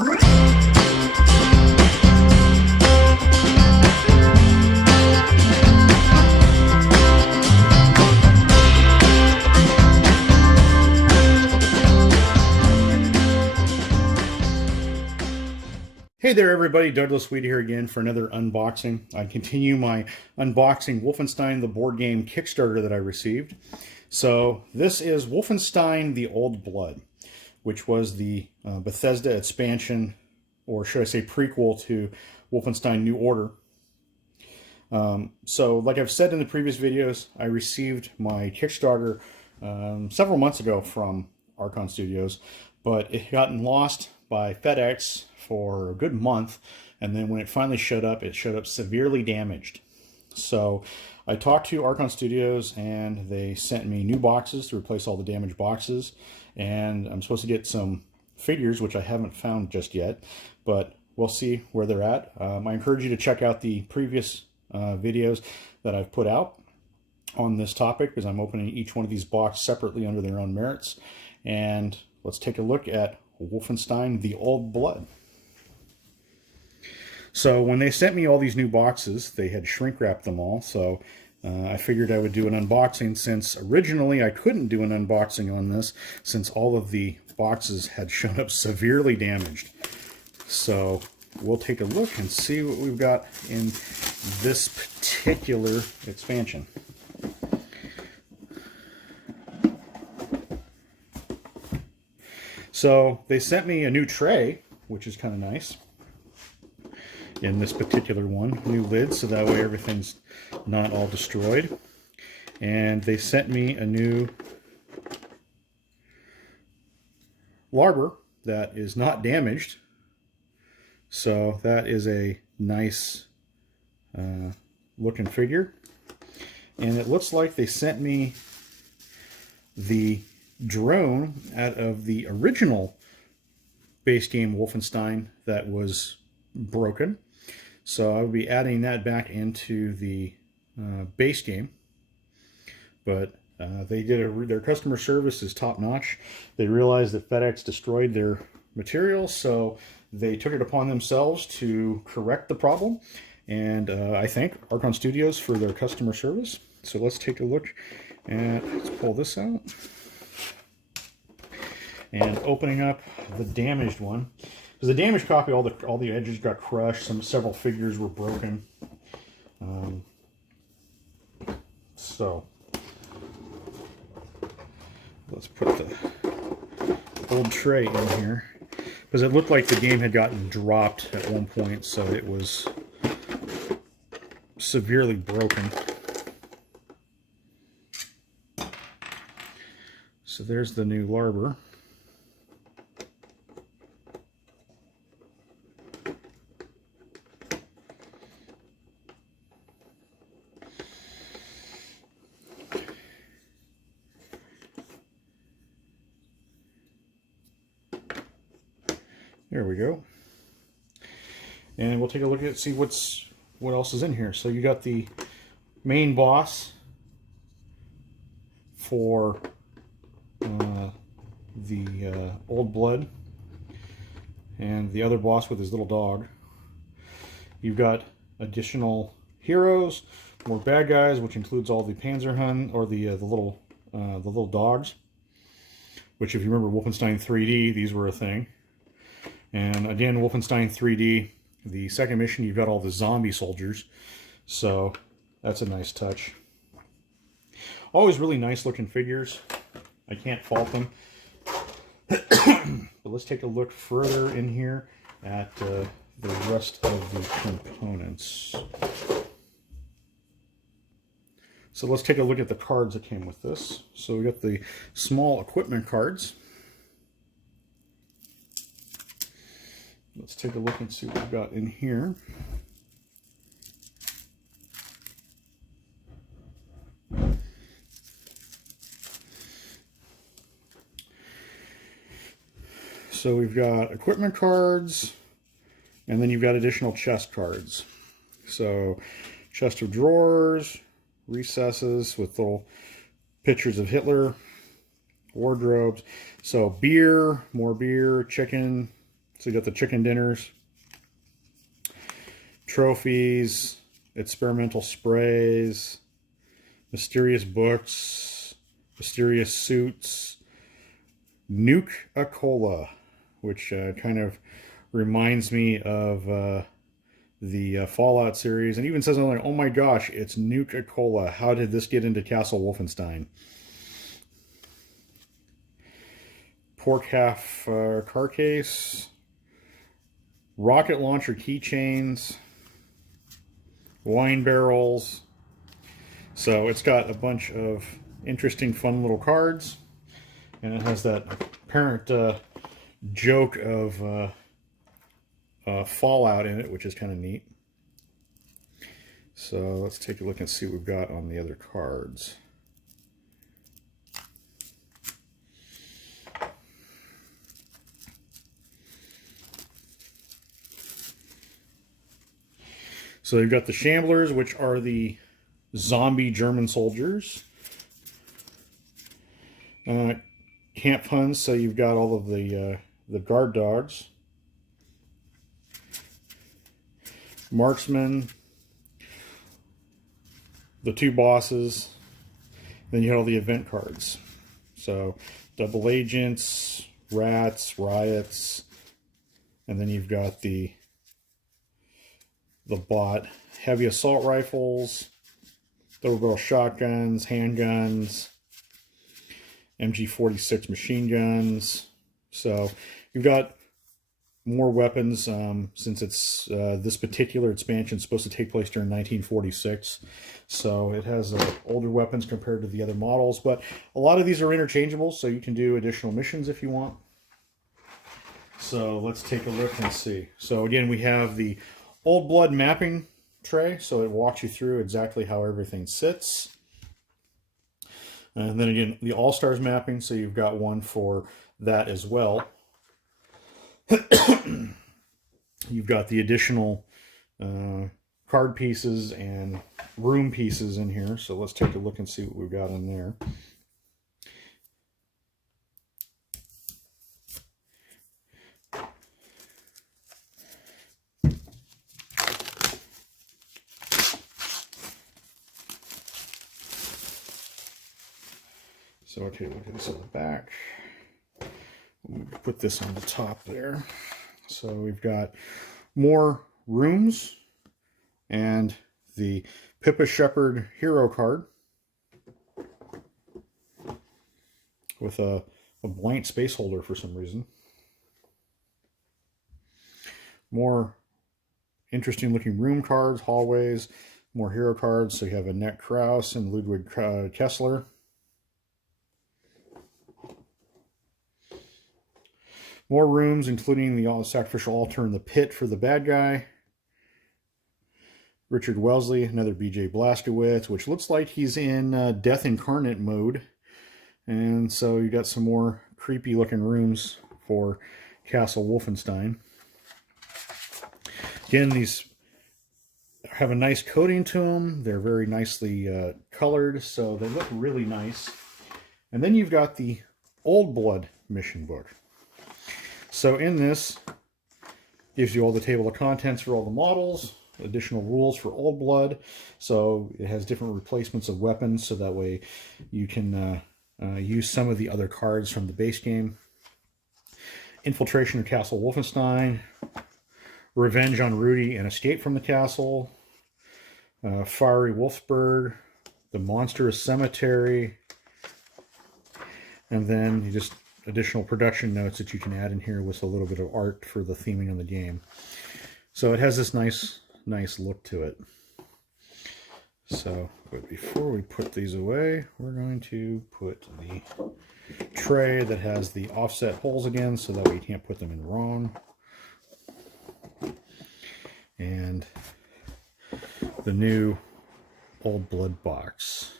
Hey there everybody, Douglas Weed here again for another unboxing. I continue my unboxing Wolfenstein the board game Kickstarter that I received. So this is Wolfenstein the Old Blood, which was the Bethesda expansion, or should I say prequel to Wolfenstein New Order. So like I've said in the previous videos, I received my Kickstarter several months ago from Archon Studios, but it got lost by FedEx for a good month, and then when it finally showed up, it showed up severely damaged. So I talked to Archon Studios and they sent me new boxes to replace all the damaged boxes, and I'm supposed to get some figures, which I haven't found just yet, but we'll see where they're at. I encourage you to check out the previous videos that I've put out on this topic, because I'm opening each one of these boxes separately under their own merits. And let's take a look at Wolfenstein the Old Blood. So when they sent me all these new boxes, they had shrink wrapped them all, so I figured I would do an unboxing, since originally I couldn't do an unboxing on this since all of the boxes had shown up severely damaged. So we'll take a look and see what we've got in this particular expansion. So they sent me a new tray, which is kind of nice. In this particular one, new lid, so that way everything's not all destroyed. And they sent me a new larber that is not damaged. So that is a nice looking figure. And it looks like they sent me the drone out of the original base game Wolfenstein that was broken. So I will be adding that back into the base game. But they did their customer service is top notch. They realized that FedEx destroyed their material, so they took it upon themselves to correct the problem. And I thank Archon Studios for their customer service. So let's take a look and let's pull this out. And opening up the damaged one. Because the damaged copy, all the edges got crushed. Several figures were broken. So let's put the old tray in here, because it looked like the game had gotten dropped at one point, so it was severely broken. So there's the new larber. There we go. And we'll take a look at it, see what else is in here. So you got the main boss for the Old Blood, and the other boss with his little dog. You've got additional heroes, more bad guys, which includes all the Panzerhund, or the little dogs. Which, if you remember Wolfenstein 3D, these were a thing. And again, Wolfenstein 3D, the second mission, you've got all the zombie soldiers. So that's a nice touch. Always really nice looking figures. I can't fault them. But let's take a look further in here at the rest of the components. So let's take a look at the cards that came with this. So we got the small equipment cards. Let's take a look and see what we've got in here. So we've got equipment cards, and then you've got additional chest cards. So chest of drawers, recesses with little pictures of Hitler, wardrobes. So beer, more beer, chicken, So you got the chicken dinners, trophies, experimental sprays, mysterious books, mysterious suits, Nuke-A-Cola, which kind of reminds me of the Fallout series, and even says on there, oh my gosh, it's Nuke-A-Cola. How did this get into Castle Wolfenstein? Pork half car case, rocket launcher keychains, wine barrels. So it's got a bunch of interesting, fun little cards, and it has that apparent joke of Fallout in it, which is kind of neat. So let's take a look and see what we've got on the other cards. So you've got the Shamblers, which are the zombie German soldiers. Camp Huns, so you've got all of the guard dogs. Marksman, the two bosses, then you have all the event cards. So double agents, rats, riots, and then you've got the bot, heavy assault rifles, double barrel shotguns, handguns, MG46 machine guns. So you've got more weapons since it's this particular expansion is supposed to take place during 1946. So it has older weapons compared to the other models, but a lot of these are interchangeable, so you can do additional missions if you want. So let's take a look and see. So again, we have the Old Blood mapping tray, so it walks you through exactly how everything sits. And then again, the All-Stars mapping, so you've got one for that as well. You've got the additional card pieces and room pieces in here, so let's take a look and see what we've got in there. So okay, look at this on the back. We'll put this on the top there. So we've got more rooms and the Pippa Shepherd hero card with a blank space holder for some reason. More interesting looking room cards, hallways, more hero cards. So you have Annette Krauss and Ludwig Kessler. More rooms, including the sacrificial altar and the pit for the bad guy. Richard Wellesley, another B.J. Blazkowicz, which looks like he's in Death Incarnate mode. And so you got some more creepy looking rooms for Castle Wolfenstein. Again, these have a nice coating to them. They're very nicely colored, so they look really nice. And then you've got the Old Blood mission book. So in this, gives you all the table of contents for all the models, additional rules for Old Blood. So it has different replacements of weapons, so that way you can use some of the other cards from the base game. Infiltration of Castle Wolfenstein, Revenge on Rudy and Escape from the Castle, Fiery Wolfsburg, The Monstrous Cemetery, and then you just additional production notes that you can add in here with a little bit of art for the theming of the game. So it has this nice look to it. So, but before we put these away, we're going to put the tray that has the offset holes again, so that way you can't put them in wrong. And the new Old Blood box.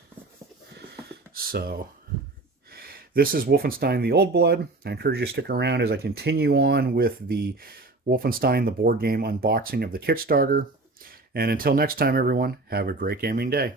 So this is Wolfenstein the Old Blood. I encourage you to stick around as I continue on with the Wolfenstein the board game unboxing of the Kickstarter. And until next time, everyone, have a great gaming day.